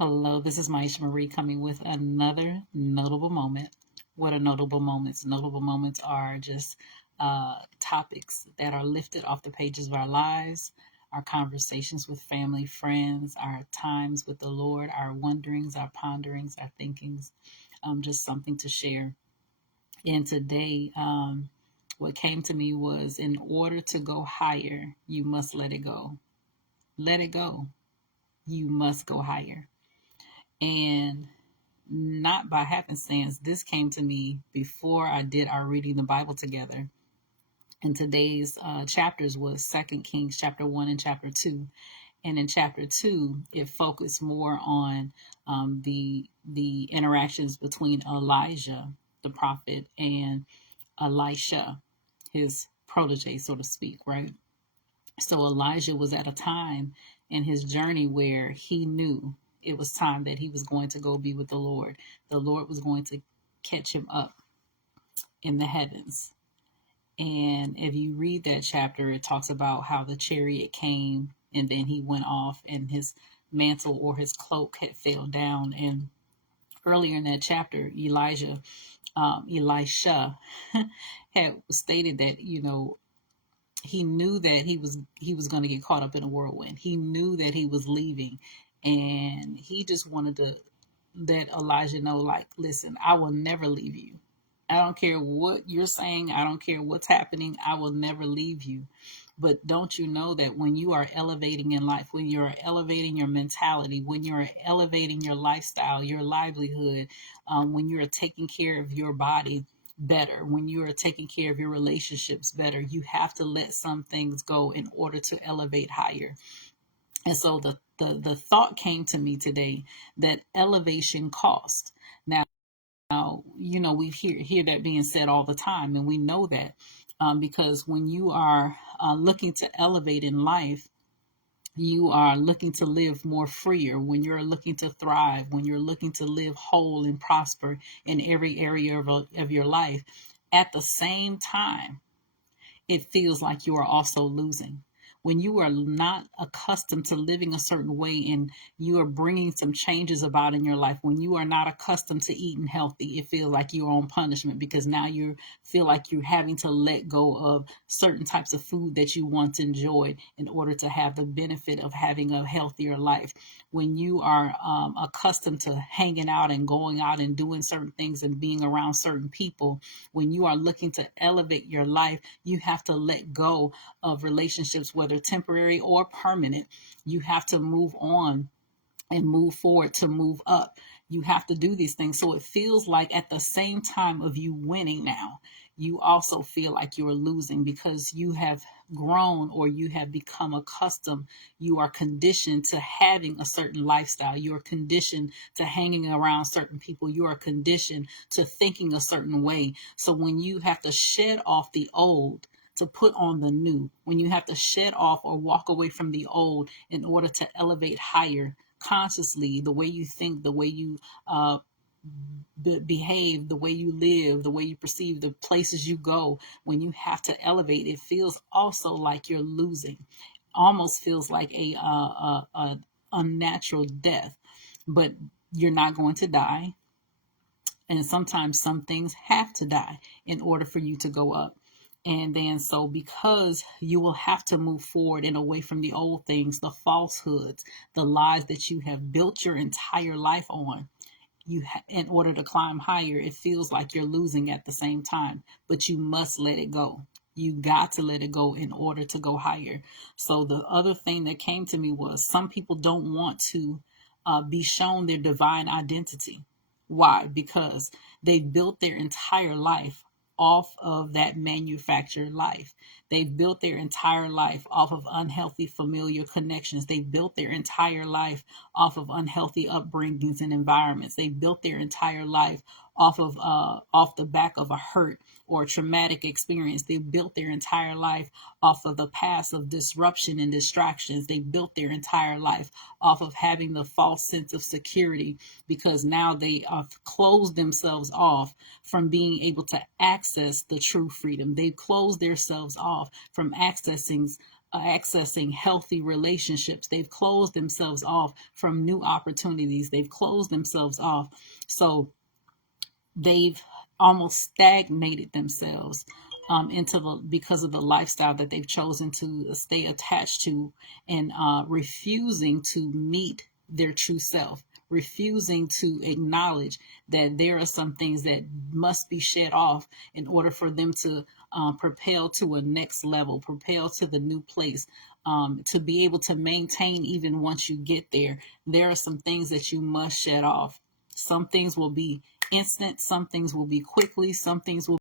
Hello, this is Myesha Marie coming with another notable moment. What are notable moments? Notable moments are just topics that are lifted off the pages of our lives, our conversations with family, friends, our times with the Lord, our wonderings, our ponderings, our thinkings, just something to share. And today, what came to me was in order to go higher, you must let it go. Let it go. You must go higher. And not by happenstance, this came to me before I did our reading the Bible together. And today's chapters was Second Kings chapter 1 and chapter 2. And in chapter 2, it focused more on the interactions between Elijah, the prophet, and Elisha, his protege, so to speak, right? So Elijah was at a time in his journey where he knew it was time that he was going to go be with the Lord. The Lord was going to catch him up in the heavens. And if you read that chapter, it talks about how the chariot came and then he went off and his mantle or his cloak had fell down. And earlier in that chapter, Elisha had stated that, he knew that he was going to get caught up in a whirlwind. He knew that he was leaving, and he just wanted to let Elijah know, like, listen, I will never leave you. I don't care what you're saying. I don't care what's happening. I will never leave you. But don't you know that when you are elevating in life, when you're elevating your mentality, when you're elevating your lifestyle, your livelihood, when you're taking care of your body better, when you are taking care of your relationships better, you have to let some things go in order to elevate higher. And so the thought came to me today that elevation cost. Now, we hear that being said all the time, and we know that because when you are looking to elevate in life, you are looking to live more freer, when you're looking to thrive, when you're looking to live whole and prosper in every area of your life. At the same time, it feels like you are also losing. When you are not accustomed to living a certain way and you are bringing some changes about in your life, when you are not accustomed to eating healthy, it feels like you're on punishment because now you feel like you're having to let go of certain types of food that you once enjoyed in order to have the benefit of having a healthier life. When you are accustomed to hanging out and going out and doing certain things and being around certain people, when you are looking to elevate your life, you have to let go of relationships, whether temporary or permanent. You have to move on and move forward to move up. You have to do these things. So it feels like at the same time of you winning now, you also feel like you're losing because you have grown or you have become accustomed. You are conditioned to having a certain lifestyle. You are conditioned to hanging around certain people. You are conditioned to thinking a certain way. So when you have to shed off the old to put on the new, when you have to shed off or walk away from the old in order to elevate higher, consciously, the way you think, the way you behave, the way you live, the way you perceive, the places you go, when you have to elevate, it feels also like you're losing. Almost feels like a unnatural death, but you're not going to die. And sometimes some things have to die in order for you to go up. And then, so because you will have to move forward and away from the old things, the falsehoods, the lies that you have built your entire life on, in order to climb higher, it feels like you're losing at the same time, but you must let it go. You got to let it go in order to go higher. So the other thing that came to me was some people don't want to be shown their divine identity. Why? Because they've built their entire life off of that manufactured life. They've built their entire life off of unhealthy familiar connections. They've built their entire life off of unhealthy upbringings and environments. They've built their entire life off the back of a hurt or a traumatic experience. They built their entire life off of the past of disruption and distractions. They built their entire life off of having the false sense of security because now they have closed themselves off from being able to access the true freedom. They've closed themselves off from accessing accessing healthy relationships. They've closed themselves off from new opportunities. They've closed themselves off. So they've almost stagnated themselves because of the lifestyle that they've chosen to stay attached to, and refusing to meet their true self, refusing to acknowledge that there are some things that must be shed off in order for them to propel to a next level, propel to the new place, to be able to maintain even once you get there. There are some things that you must shed off. Some things will be instant, some things will be quickly, some things will